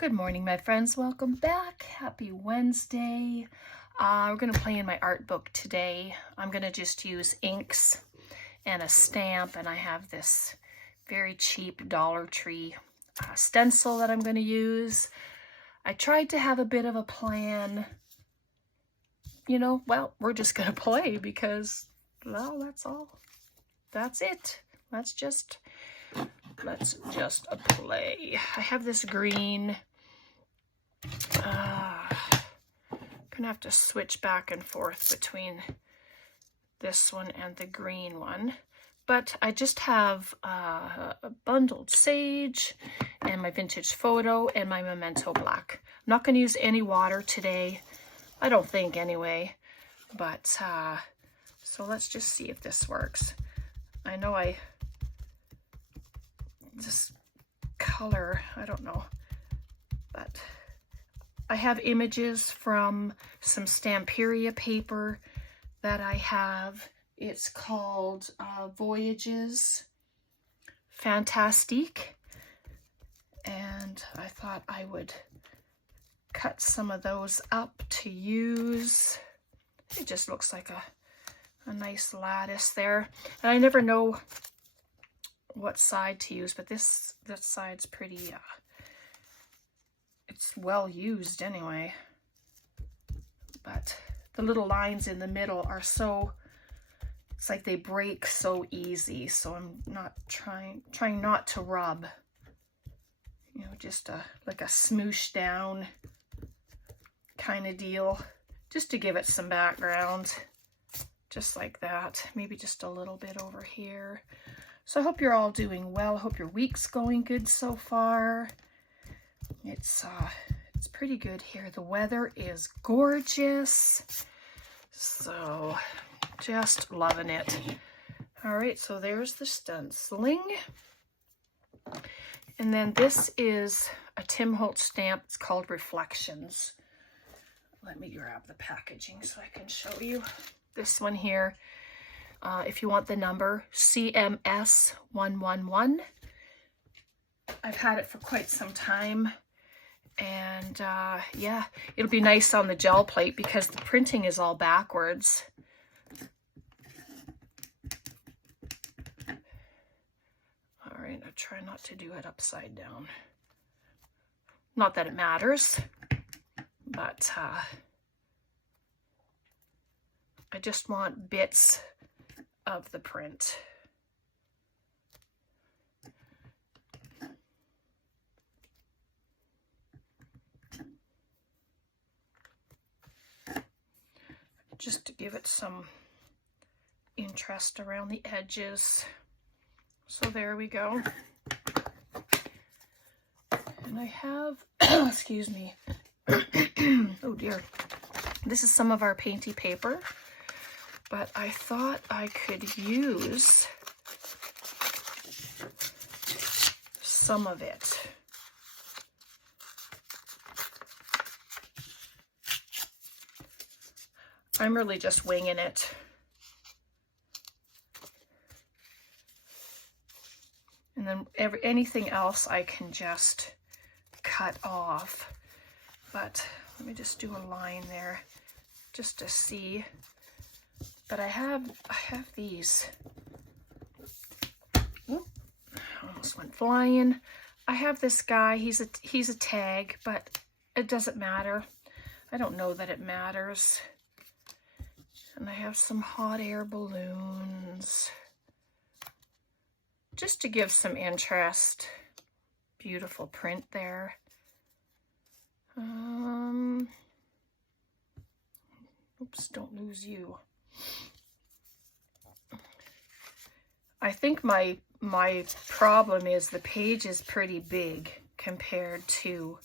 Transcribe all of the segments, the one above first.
Good morning, my friends. Welcome back. Happy Wednesday. We're going to play in my art book today. I'm going to just use inks and a stamp, and I have this very cheap Dollar Tree stencil that I'm going to use. I tried to have a bit of a plan. Well, we're just going to play because, well, that's all. That's it. Let's just play. I have this green. Gonna have to switch back and forth between this one and the green one, but I just have a bundled sage and my vintage photo and my Memento black. I'm not going to use any water today, I don't think anyway, but so let's just see if this works. I know this color, I don't know, but I have images from some Stamperia paper that I have. It's called Voyages Fantastique, and I thought I would cut some of those up to use. It just looks like a nice lattice there, and I never know what side to use, but this side's pretty it's well used anyway, but the little lines in the middle are so, it's like they break so easy, so I'm not trying not to rub, just like a smoosh down kind of deal, just to give it some background, just like that. Maybe just a little bit over here. So I hope you're all doing well. I hope your week's going good so far. It's pretty good here. The weather is gorgeous, so just loving it. All right, so there's the stenciling, and then this is a Tim Holtz stamp. It's called Reflections. Let me grab the packaging so I can show you this one here. If you want the number, CMS 111. I've had it for quite some time, and yeah, it'll be nice on the gel plate because the printing is all backwards. All right, I try not to do it upside down. Not that it matters, but I just want bits of the print. Just to give it some interest around the edges. So there we go. And I have, excuse me, oh dear, this is some of our painty paper, but I thought I could use some of it. I'm really just winging it. And then anything else I can just cut off. But let me just do a line there just to see. But I have these. Oop, almost went flying. I have this guy, he's a tag, but it doesn't matter. I don't know that it matters. And I have some hot air balloons, just to give some interest. Beautiful print there. Oops, don't lose you. I think my problem is the page is pretty big compared to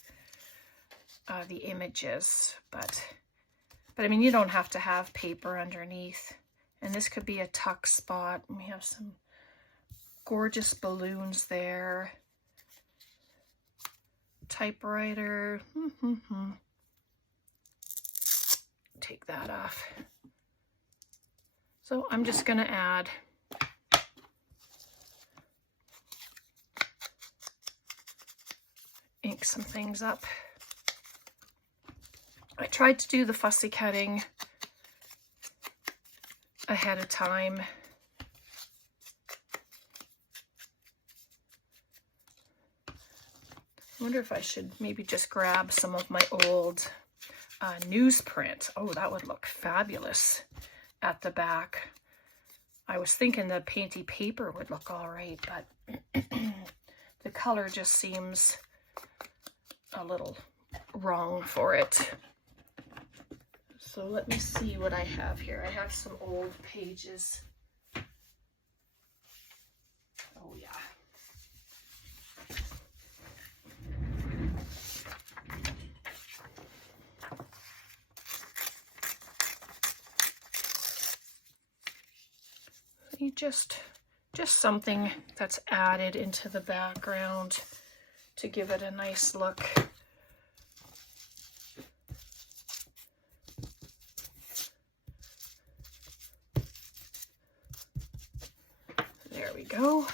the images, but I mean, you don't have to have paper underneath. And this could be a tuck spot. We have some gorgeous balloons there. Typewriter. Take that off. So I'm just going to add ink some things up. I tried to do the fussy cutting ahead of time. I wonder if I should maybe just grab some of my old newsprint. Oh, that would look fabulous at the back. I was thinking the painty paper would look all right, but the color just seems a little wrong for it. So let me see what I have here. I have some old pages. Oh yeah. You just something that's added into the background to give it a nice look. There we go.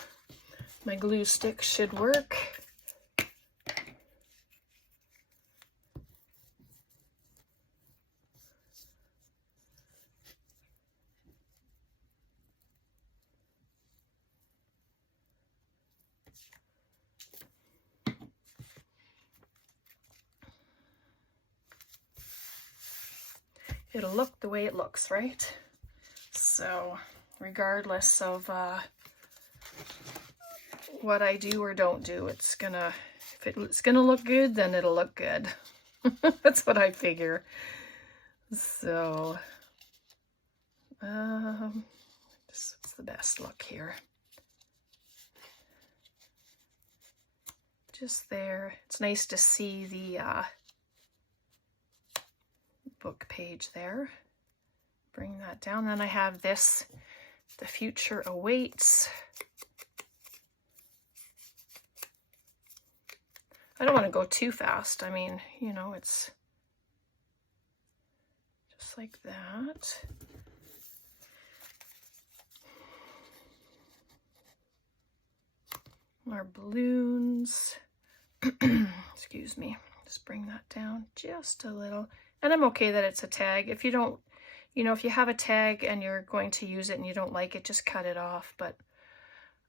My glue stick should work. It'll look the way it looks, right? So regardless of what I do or don't do, it's gonna, if it's gonna look good, then it'll look good. That's what I figure. So just what's the best look here? Just there. It's nice to see the book page there. Bring that down. Then I have this, The Future Awaits. I don't want to go too fast. I mean, you know, it's just like that. Our balloons. Excuse me. Just bring that down just a little. And I'm okay that it's a tag. If you don't, you know, if you have a tag and you're going to use it and you don't like it, just cut it off. But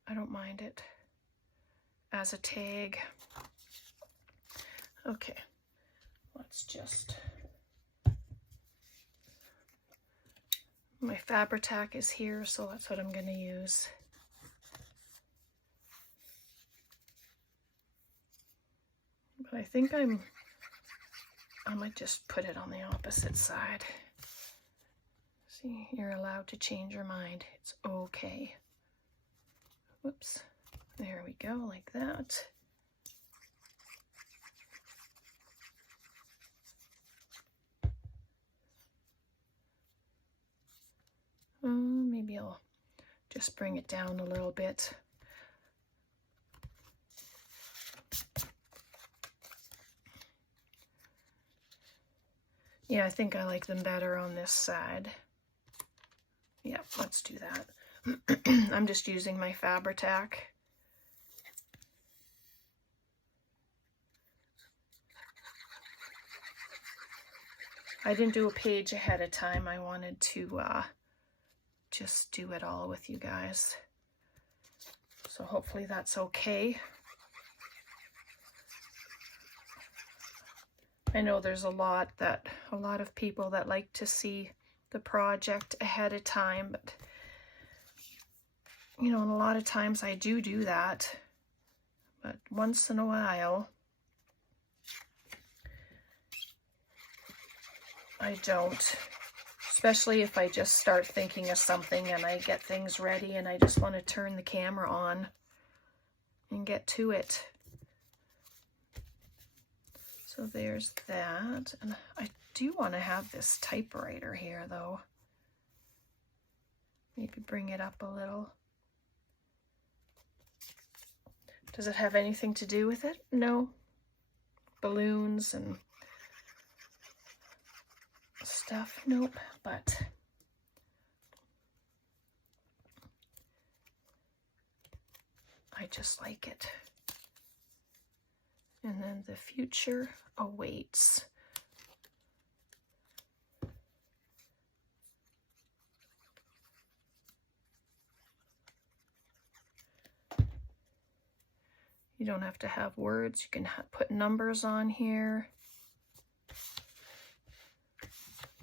I don't mind it as a tag. Okay, let's just, my Fabri-Tac is here, so that's what I'm going to use. But I think I might just put it on the opposite side. See, you're allowed to change your mind. It's okay. Whoops. There we go, like that. Maybe I'll just bring it down a little bit. Yeah, I think I like them better on this side. Yeah, let's do that. I'm just using my Fabri-Tac. I didn't do a page ahead of time. I wanted to just do it all with you guys. So hopefully that's okay. I know there's a lot of people that like to see the project ahead of time, but you know, and a lot of times I do that, but once in a while I don't, especially if I just start thinking of something and I get things ready and I just want to turn the camera on and get to it. So there's that, and I do want to have this typewriter here though. Maybe bring it up a little. Does it have anything to do with it? No. Balloons and stuff? Nope. But I just like it. And then the future awaits. You don't have to have words. You can put numbers on here.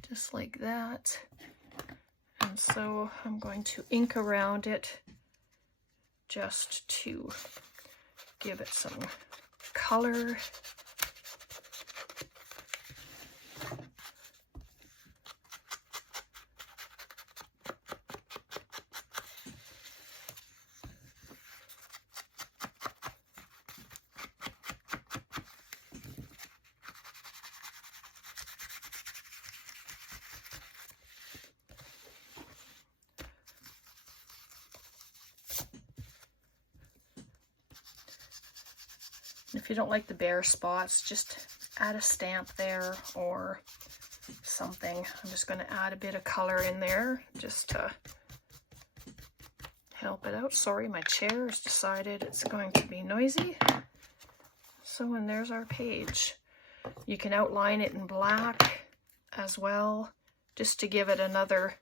Just like that. And so I'm going to ink around it just to give it some color. If you don't like the bare spots, just add a stamp there or something. I'm just going to add a bit of color in there just to help it out. Sorry, my chair has decided it's going to be noisy. So, and there's our page. You can outline it in black as well, just to give it another,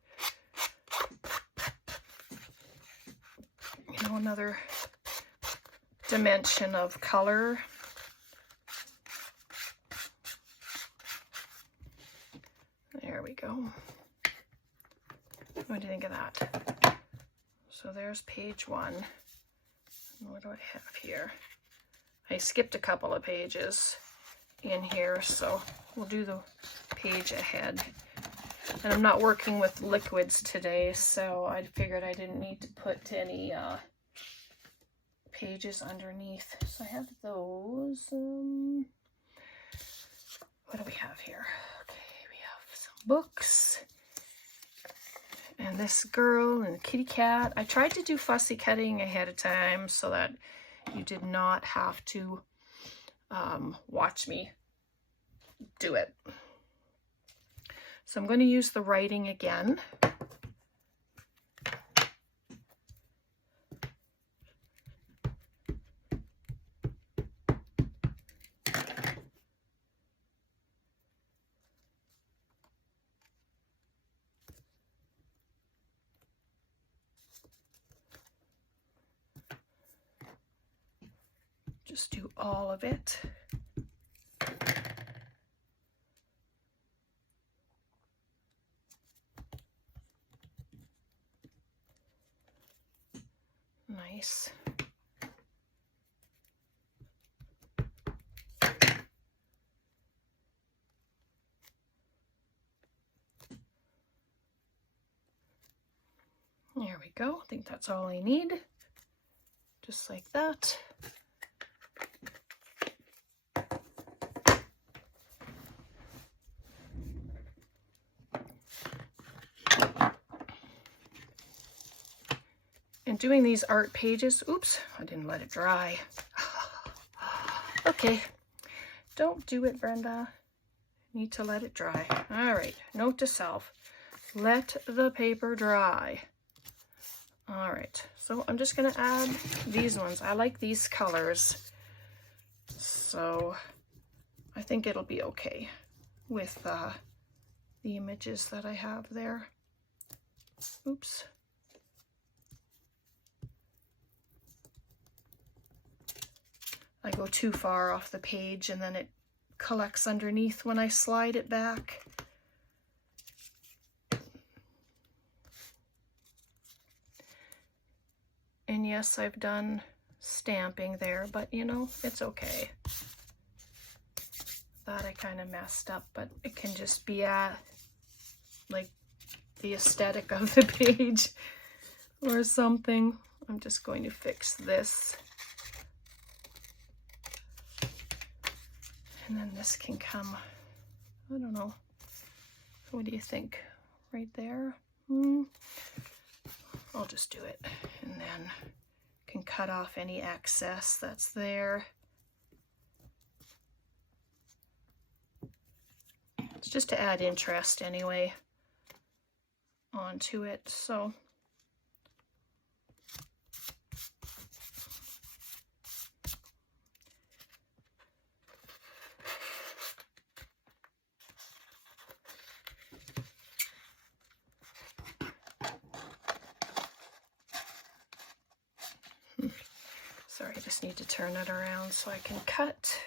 you know, another dimension of color. There we go. What do you think of that? So there's page 1. What do I have here? I skipped a couple of pages in here, so we'll do the page ahead. And I'm not working with liquids today, so I figured I didn't need to put any pages underneath. So I have those. What do we have here? Okay, we have some books. And this girl and the kitty cat. I tried to do fussy cutting ahead of time so that you did not have to watch me do it. So I'm going to use the writing again. Just do all of it. Nice. There we go. I think that's all I need. Just like that. And doing these art pages, oops, I didn't let it dry. Okay, don't do it, Brenda. Need to let it dry. All right, note to self, let the paper dry. All right, so I'm just gonna add these ones. I like these colors, so I think it'll be okay with the images that I have there. Oops. I go too far off the page and then it collects underneath when I slide it back. And yes, I've done stamping there, but you know, it's okay. That I kind of messed up, but it can just be like the aesthetic of the page or something. I'm just going to fix this. And then this can come, I don't know, what do you think? Right there? I'll just do it, and then can cut off any excess that's there. It's just to add interest anyway onto it, so. I just need to turn it around so I can cut.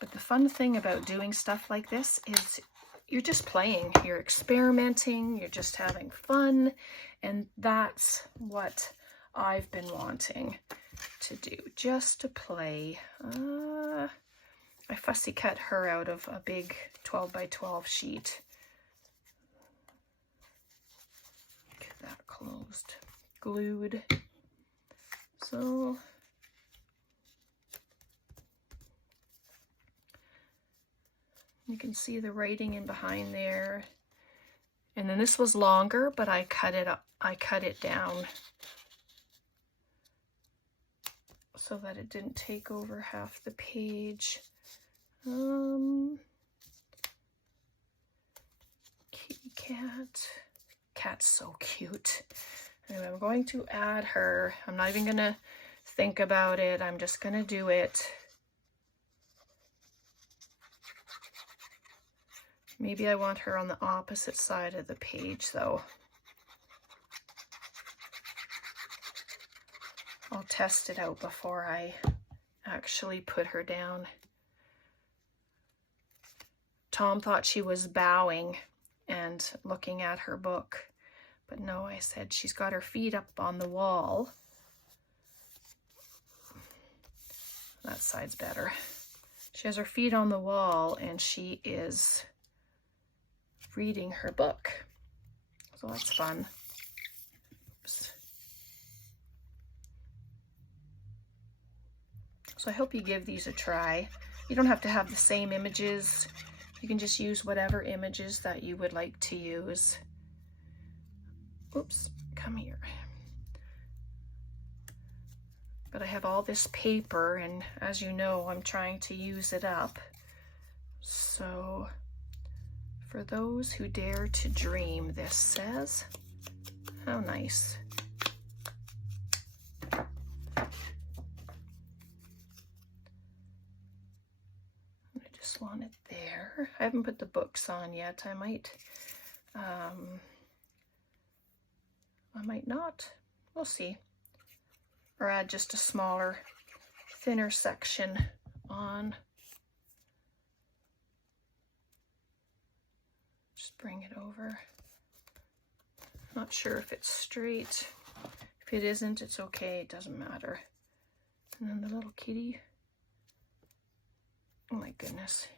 But the fun thing about doing stuff like this is you're just playing, you're experimenting, you're just having fun, and that's what I've been wanting to do, just to play. I fussy cut her out of a big 12 by 12 sheet. Get that closed, glued. So you can see the writing in behind there. And then this was longer, but I cut it up. I cut it down so that it didn't take over half the page. Kitty cat. Cat's so cute. Anyway, I'm going to add her. I'm not even gonna think about it. I'm just gonna do it. Maybe I want her on the opposite side of the page though. I'll test it out before I actually put her down. Tom thought she was bowing and looking at her book, but no, I said she's got her feet up on the wall. That side's better. She has her feet on the wall and she is reading her book. So that's fun. Oops. So I hope you give these a try. You don't have to have the same images. You can just use whatever images that you would like to use. Oops, come here. But I have all this paper, and as you know, I'm trying to use it up. So, for those who dare to dream, this says. How nice. I just want it there. I haven't put the books on yet. I might not. We'll see. Or add just a smaller, thinner section on. Just bring it over. Not sure if it's straight. If it isn't, it's okay. It doesn't matter. And then the little kitty. Oh my goodness.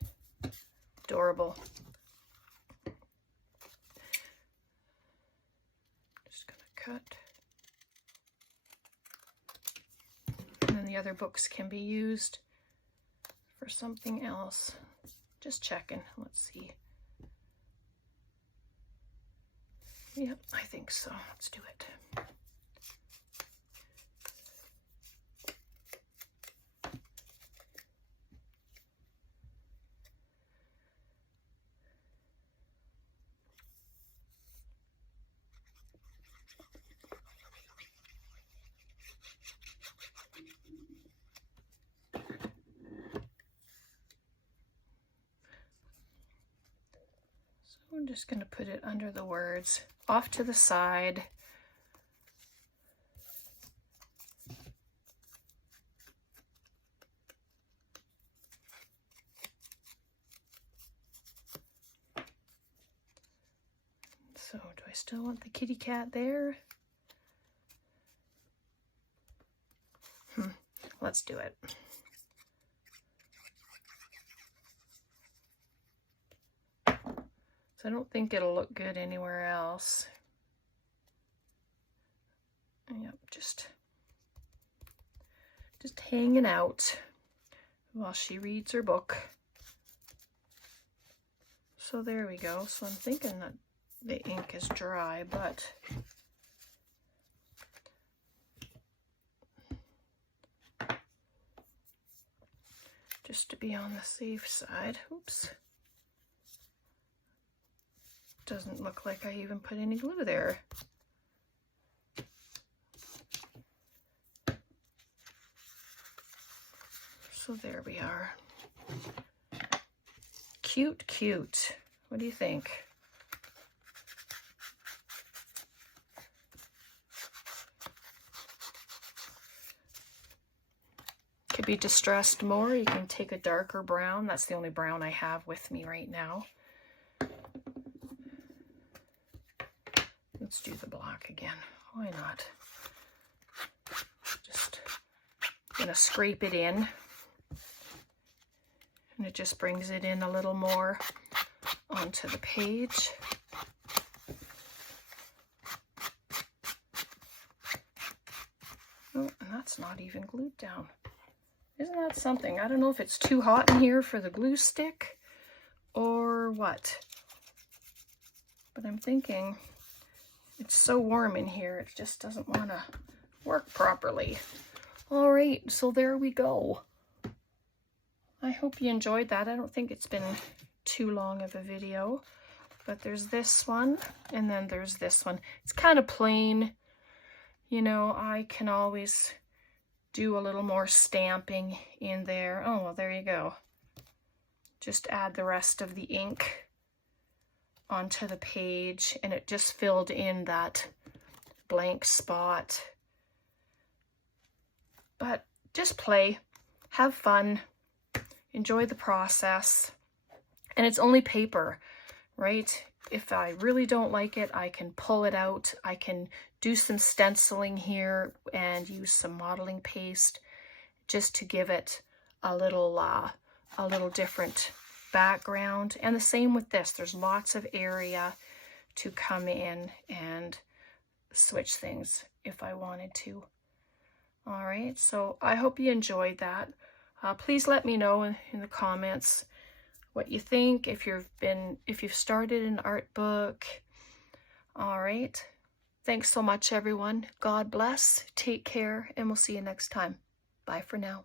Adorable. Just gonna cut. And then the other books can be used for something else. Just checking. Let's see. Yep, I think so. Let's do it. I'm just going to put it under the words, off to the side. So, do I still want the kitty cat there? Let's do it. So I don't think it'll look good anywhere else. Yep, just hanging out while she reads her book. So there we go. So I'm thinking that the ink is dry, but just to be on the safe side. Oops. Doesn't look like I even put any glue there. So there we are. Cute, cute. What do you think? to be distressed more, you can take a darker brown. That's the only brown I have with me right now. Let's do the black again. Why not? Just gonna scrape it in. And it just brings it in a little more onto the page. Oh, and that's not even glued down. Isn't that something? I don't know if it's too hot in here for the glue stick or what. But I'm thinking it's so warm in here, it just doesn't want to work properly. All right, so there we go. I hope you enjoyed that. I don't think it's been too long of a video, but there's this one and then there's this one. It's kind of plain. You know, I can always do a little more stamping in there. Oh, well, there you go. Just add the rest of the ink onto the page and it just filled in that blank spot. But just play, have fun. Enjoy the process. And it's only paper, right? If I really don't like it, I can pull it out. I can do some stenciling here and use some modeling paste just to give it a little different background. And the same with this. There's lots of area to come in and switch things if I wanted to. All right, so I hope you enjoyed that. Please let me know in the comments what you think, if you've started an art book. All right. Thanks so much, everyone. God bless. Take care, and we'll see you next time. Bye for now.